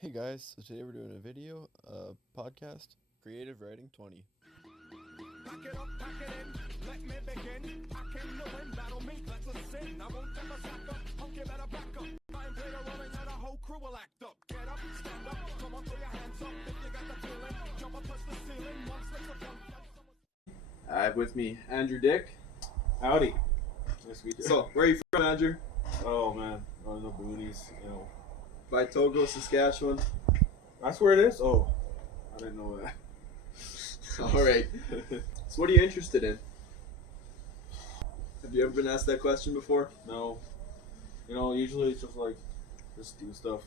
Hey guys, so today we're doing a video, podcast, Creative Writing 20. Pack it up, pack it in, let me begin. I came to win, battle me, let's ascend. I won't ever slack up, punk you better back up. I am Peter rolling and a whole crew will act up. Get up, stand up, come on, throw your hands up. If you got the feeling, jump up, touch the ceiling. One slice of fun. I have with me Andrew Dyck. Howdy. Nice to meet you. So, where are you from, Andrew? Oh man, oh, the boonies, you know. By Togo, Saskatchewan. That's where it is? Oh, I didn't know that. Alright. So what are you interested in? Have you ever been asked that question before? No. You know, usually it's just like, just do stuff.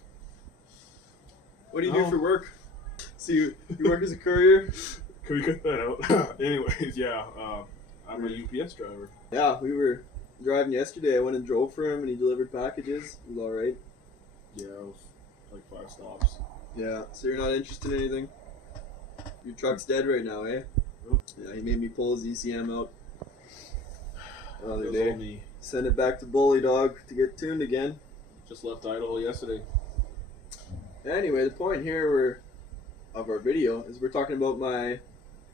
What do you do for work? So you work as a courier? Can we cut that out? Anyways, yeah, I'm a UPS driver. Yeah, we were driving yesterday. I went and drove for him and he delivered packages. It was alright. Yeah, it was like 5 stops. Yeah, so you're not interested in anything? Your truck's dead right now, eh? Nope. Yeah, he made me pull his ECM out the other It was day. only Send it back to Bully Dog to get tuned again. just left Idaho yesterday. Anyway, the point here of our video is we're talking about my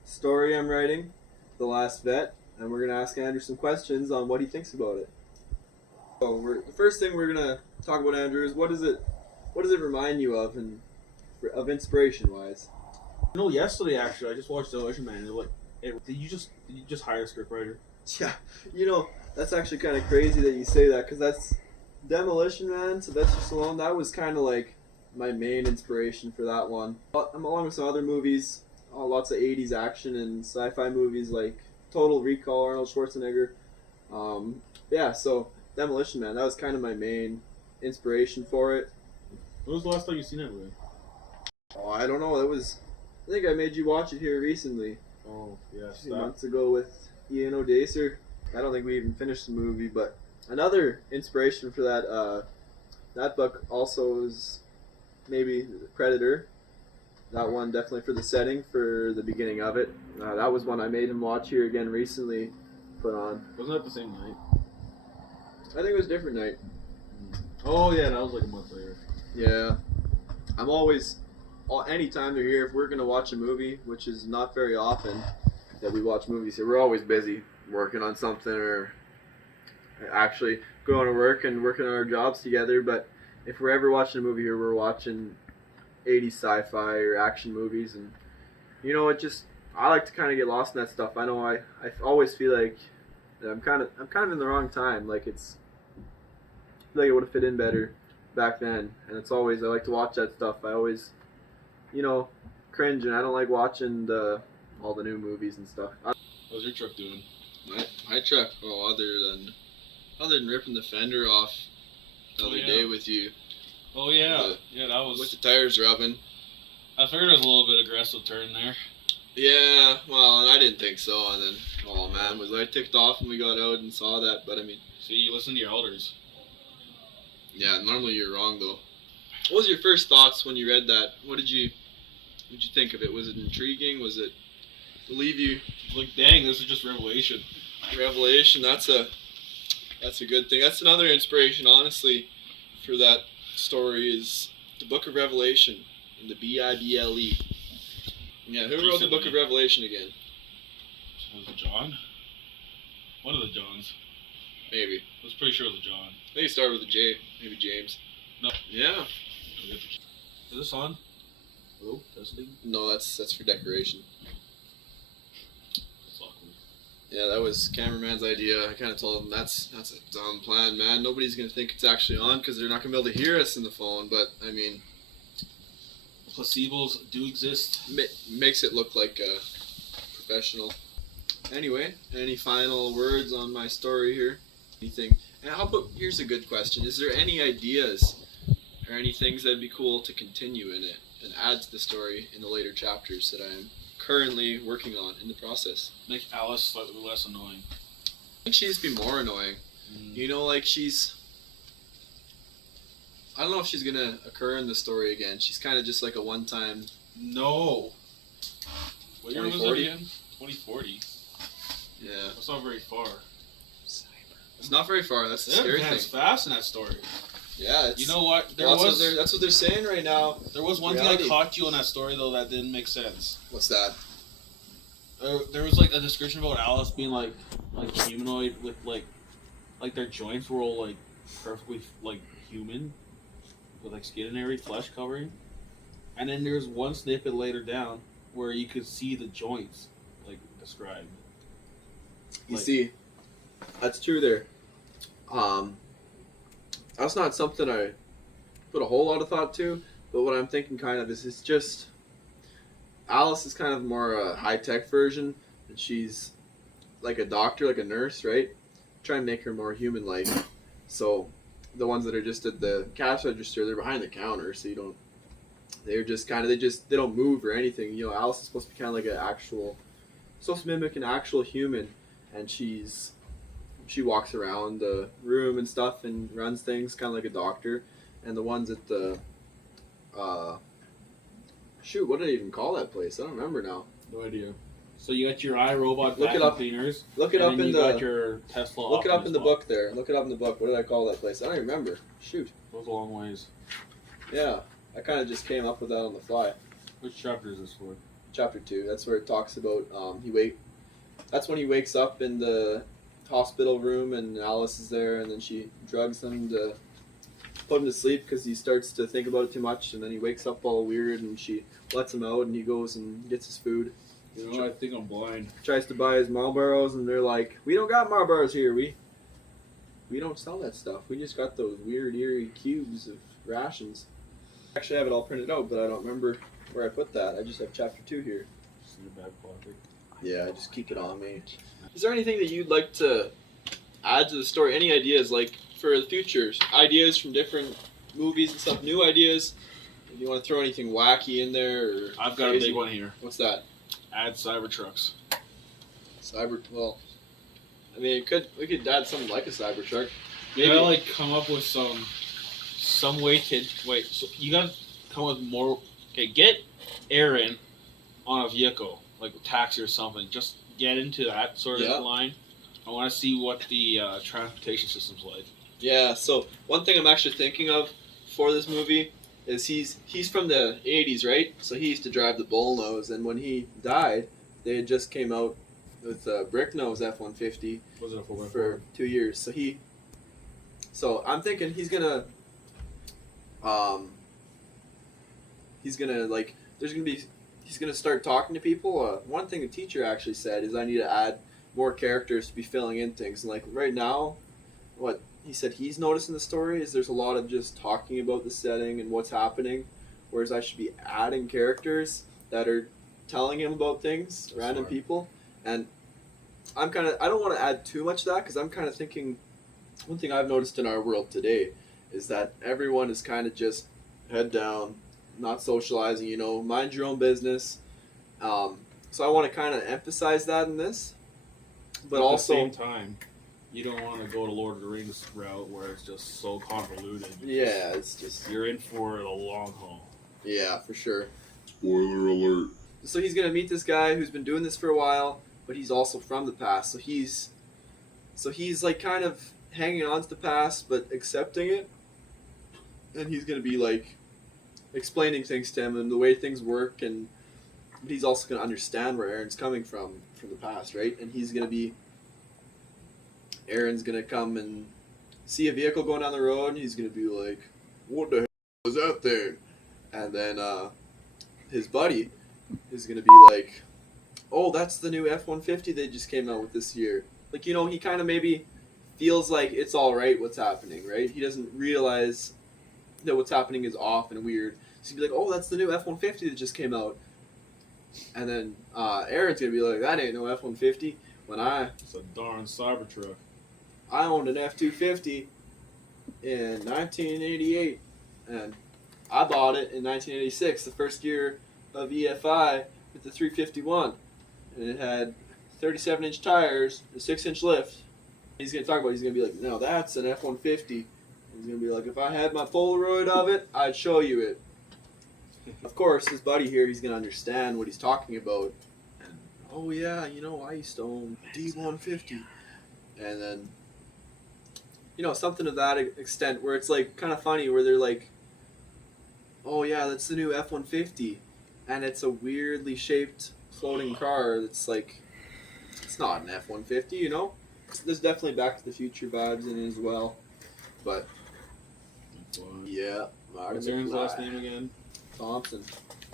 story I'm writing, The Last Vet, and we're going to ask Andrew some questions on what he thinks about it. So the first thing we're going to talk about, Andrew, is what does it remind you of, and of inspiration wise? You know, yesterday actually, I just watched Demolition Man. And like, did you just hire a scriptwriter? Yeah, that's actually kind of crazy that you say that, because that's Demolition Man, Sylvester Stallone. That was kind of like my main inspiration for that one. I'm along with some other movies, lots of 80s action and sci-fi movies like Total Recall, Arnold Schwarzenegger. Yeah, so Demolition Man, that was kind of my main inspiration for it. When was the last time you seen that movie? Oh, I don't know. I think I made you watch it here recently. Oh, yeah, A few months ago with Ian O'Dacer. I don't think we even finished the movie, but another inspiration for that book also is maybe Predator. That one definitely for the setting, for the beginning of it. That was one I made him watch here again recently. Put on. Wasn't that the same night? I think it was a different night. Oh yeah, that was like a month later. Yeah, I'm always, anytime they're here, if we're gonna watch a movie, which is not very often that we watch movies here, we're always busy working on something or actually going to work and working on our jobs together. But if we're ever watching a movie here, we're watching 80s sci-fi or action movies, and I like to kind of get lost in that stuff. I know I always feel like that I'm kind of in the wrong time. Like I feel like it would have fit in better back then, and it's always, I like to watch that stuff. I always, cringe, and I don't like watching all the new movies and stuff. How's your truck doing? My truck, other than ripping the fender off the other day with you. Oh yeah, that was. With the tires rubbing. I figured it was a little bit aggressive turn there. Yeah, well, and I didn't think so, and then, oh man, was I ticked off when we got out and saw that, but I mean. See, you listen to your elders. Yeah, normally you're wrong though. What was your first thoughts when you read that? What did you think of it? Was it intriguing? Was it leave you? Like, dang, this is just revelation. Revelation, that's a good thing. That's another inspiration, honestly, for that story is the Book of Revelation, in the Bible. Yeah, who wrote the Book of Revelation again? Was it John? One of the Johns. Maybe. I was pretty sure it was a John. I think it started with a J. Maybe James. No. Yeah. Is this on? Hello, testing. No, that's for decoration. That's awkward. Yeah, that was cameraman's idea. I kind of told him that's a dumb plan, man. Nobody's gonna think it's actually on because they're not gonna be able to hear us in the phone. But I mean, Placebos do exist. makes it look like professional. Anyway, any final words on my story here? Anything? And here's a good question. Is there any ideas or any things that'd be cool to continue in it and add to the story in the later chapters that I am currently working on in the process? Make Alice slightly less annoying. I think she'd be more annoying. Like I don't know if she's gonna occur in the story again. She's kind of just like a one-time. No. What year was it 2040? again? 2040. Yeah. That's not very far. It's not very far. That's the scary It's thing. fast in that story. Yeah, it's, You know what? that's what they're saying right now. There was one Reality. thing I caught you on that story though that didn't make sense. What's that? There was like a description about Alice being like humanoid with like their joints were all like perfectly like human with like skin and every flesh covering, and then there's one snippet later down where you could see the joints like described. You see, that's true there. That's not something I put a whole lot of thought to, but what I'm thinking kind of is it's just Alice is kind of more a high-tech version, and she's like a doctor, like a nurse, right? Try and make her more human-like. So the ones that are just at the cash register, they're behind the counter, so they're just kind of, they don't move or anything. You know, Alice is supposed to be kind of like supposed to mimic an actual human, and she walks around the room and stuff and runs things kind of like a doctor. And the ones at the what did I even call that place? I don't remember now. No idea. So you got your iRobot Look it vacuum up. cleaners. Look it and up then in you the. got your Tesla. Look it up in the Optimus book there. Look it up in the book. What did I call that place? I don't even remember. Shoot. Model. Goes a long ways. Yeah, I kind of just came up with that on the fly. Which chapter is this for? Chapter 2. That's where it talks about That's when he wakes up in the hospital room and Alice is there, and then she drugs him to put him to sleep because he starts to think about it too much, and then he wakes up all weird, and she lets him out, and he goes and gets his food. You know, I think I'm blind. Tries to buy his Marlboros, and they're like, "We don't got Marlboros here. We don't sell that stuff. We just got those weird, eerie cubes of rations." Actually, I have it all printed out, but I don't remember where I put that. I just have chapter 2 here. Just in your back pocket. Yeah, I just keep it on me. Is there anything that you'd like to add to the story? Any ideas, like, for the future? Ideas from different movies and stuff? New ideas? Do you want to throw anything wacky in there? Or I've got crazy? a big one here. What's that? Add Cybertrucks. Well, I mean, we could add something like a Cybertruck. You gotta like come up with some way to wait. So you gotta come with more. Okay, get Aaron on a vehicle like a taxi or something. Just get into that sort of line. I want to see what the transportation system's like. Yeah. So one thing I'm actually thinking of for this movie is he's from the 80s, right? So he used to drive the Bullnose, and when he died, they had just came out with a Bricknose F-150 Was it a 4x4? for 2 years. So I'm thinking he's gonna like he's gonna start talking to people. One thing the teacher actually said is I need to add more characters to be filling in things. And like right now, what he said he's noticed in the story is there's a lot of just talking about the setting and what's happening, whereas I should be adding characters that are telling him about things, random people. And I don't want to add too much to that because I'm kind of thinking one thing I've noticed in our world today is that everyone is kind of just head down, not socializing, mind your own business. So I want to kind of emphasize that in this. But also, at the same time, you don't want to go to Lord of the Rings route where it's just so convoluted. Yeah, it's just... You're in for the long haul. Yeah, for sure. Spoiler alert. So he's going to meet this guy who's been doing this for a while, but he's also from the past. So he's like kind of hanging on to the past, but accepting it. And he's going to be like explaining things to him and the way things work, but he's also going to understand where Aaron's coming from the past, right? And Aaron's going to come and see a vehicle going down the road, and he's going to be like, "What the hell was that thing?" And then his buddy is going to be like, "Oh, that's the new F-150 they just came out with this year." Like, he kind of maybe feels like it's all right what's happening, right? He doesn't realize that what's happening is off and weird. So he'd be like, "Oh, that's the new F-150 that just came out." And then Aaron's going to be like, "That ain't no F-150. It's a darn Cybertruck. I owned an F-250 in 1988, and I bought it in 1986, the first year of EFI with the 351, and it had 37-inch tires, a 6-inch lift." He's going to be like, "No, that's an F-150. He's going to be like, "If I had my Polaroid of it, I'd show you it." Of course, his buddy here, he's going to understand what he's talking about. And, "Oh, yeah, I used to own D-150. And then you know, something to that extent where it's like kind of funny where they're like, oh yeah, that's the new F-150, and it's a weirdly shaped floating car that's like, it's not an F-150, you know. There's definitely Back to the Future vibes in it as well, but yeah, What's Aaron's last name again? Thompson.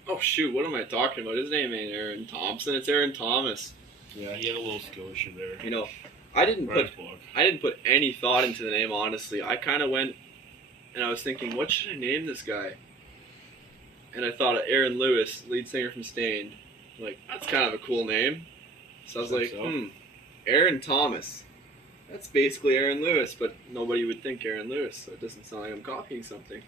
Oh shoot, what am I talking about? His name ain't Aaron Thompson, it's Aaron Thomas. Yeah, he had a little skill issue there. You know, I didn't put any thought into the name, honestly. I kind of went and I was thinking, what should I name this guy? And I thought of Aaron Lewis, lead singer from Stained. Like, that's kind of a cool name. So I was like, Aaron Thomas. That's basically Aaron Lewis, but nobody would think Aaron Lewis, so it doesn't sound like I'm copying something.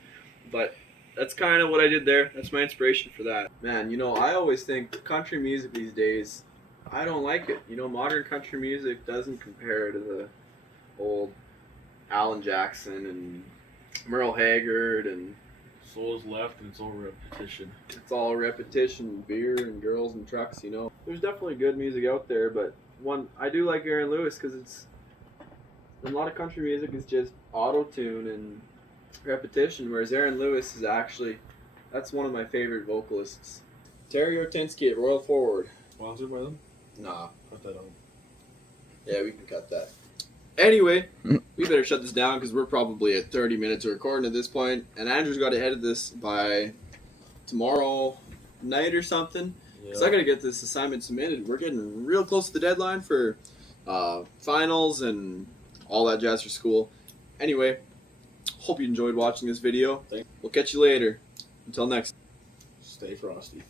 But that's kind of what I did there. That's my inspiration for that. Man, you know, I always think country music these days, I don't like it. You know, modern country music doesn't compare to the old Alan Jackson and Merle Haggard and Soul's left and it's all repetition. it's all repetition, beer and girls and trucks, you know. There's definitely good music out there, but one I do like Aaron Lewis because it's a lot of country music is just auto-tune and repetition, whereas Aaron Lewis is actually, that's one of my favorite vocalists. Terry Ortinsky at Royal Forward. Sponsored by them? Nah. Cut that out. Yeah, we can cut that. Anyway, we better shut this down because we're probably at 30 minutes of recording at this point, and Andrew's got to edit this by tomorrow night or something. Because I got to get this assignment submitted. We're getting real close to the deadline for finals and all that jazz for school. Anyway, hope you enjoyed watching this video. We'll catch you later. Until next. Stay frosty.